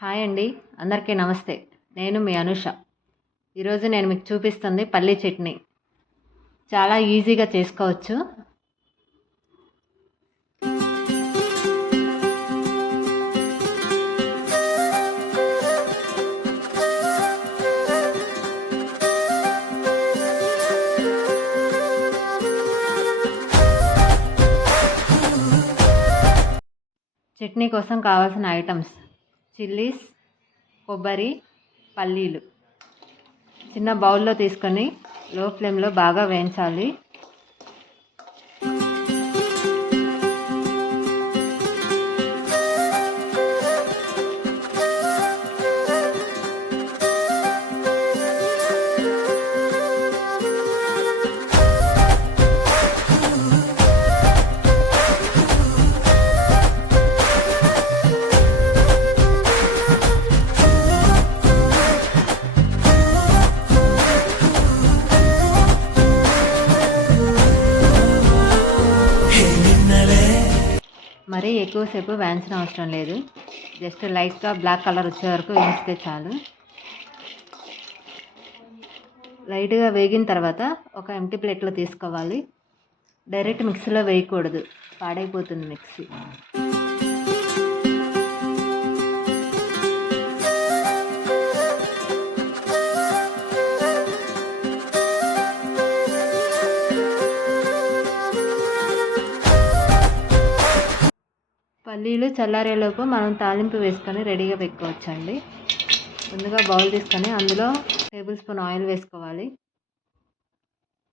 Hi అండి, అందరికీ నమస్తే. నేను మీ అనుష. ఈరోజు నేను మీకు చూపిస్తుంది పల్లీ చట్నీ. చాలా ఈజీగా చేసుకోవచ్చు. చట్నీ కోసం కావాల్సిన ఐటమ్స్: చిల్లీస్, కొబ్బరి, పల్లీలు. చిన్న బౌల్లో తీసుకొని లో ఫ్లేమ్లో బాగా వేయించాలి. మరీ ఎక్కువసేపు వేయించిన అవసరం లేదు, జస్ట్ లైట్గా బ్లాక్ కలర్ వచ్చే వరకు వేయిస్తే చాలు. లైట్గా వేగిన తర్వాత ఒక ఎంటీ ప్లేట్లో తీసుకోవాలి. డైరెక్ట్ మిక్సీలో వేయకూడదు, పాడైపోతుంది మిక్సీ. పల్లీలు చల్లారేలోపు మనం తాలింపు వేసుకొని రెడీగా పెట్టుకోవచ్చండి. ముందుగా బౌల్ తీసుకొని అందులో టేబుల్ స్పూన్ ఆయిల్ వేసుకోవాలి.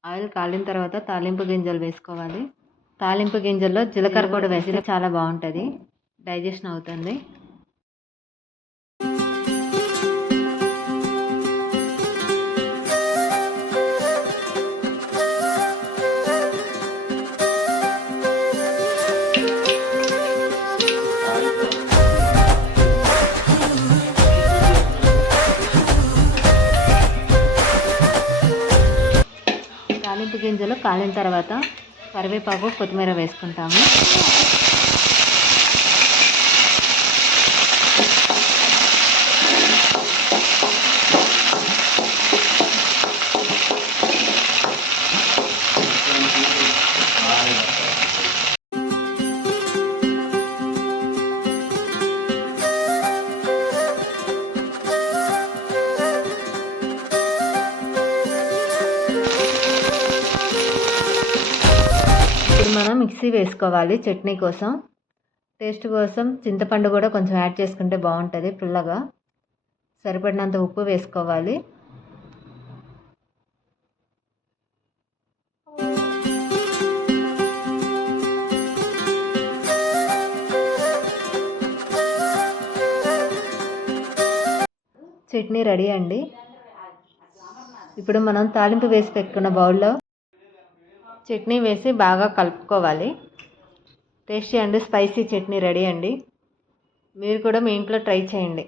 ఆయిల్ కాలిన తర్వాత తాలింపు గింజలు వేసుకోవాలి. తాలింపు గింజల్లో జీలకర్ర కూడా వేస్తే చాలా బాగుంటుంది, డైజెషన్ అవుతుంది. తాలింపు గింజలు కాలిన తర్వాత కరివేపాకు, కొత్తిమీర వేసుకుంటాము. మనం మిక్సీ వేసుకోవాలి. చట్నీ కోసం, టేస్ట్ కోసం చింతపండు కూడా కొంచెం యాడ్ చేసుకుంటే బాగుంటుంది పుల్లగా. సరిపడినంత ఉప్పు వేసుకోవాలి. చట్నీ రెడీ అండి. ఇప్పుడు మనం తాలింపు వేసి పెట్టుకున్న బౌల్లో చట్నీ వేసి బాగా కలుపుకోవాలి. Tasty and spicy chutney ready అండి. మీరు కూడా మీ ఇంట్లో ట్రై చేయండి.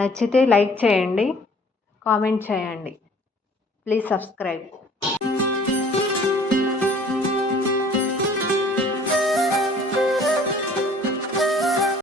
నచ్చితే లైక్ చేయండి, కామెంట్ చేయండి. Please subscribe.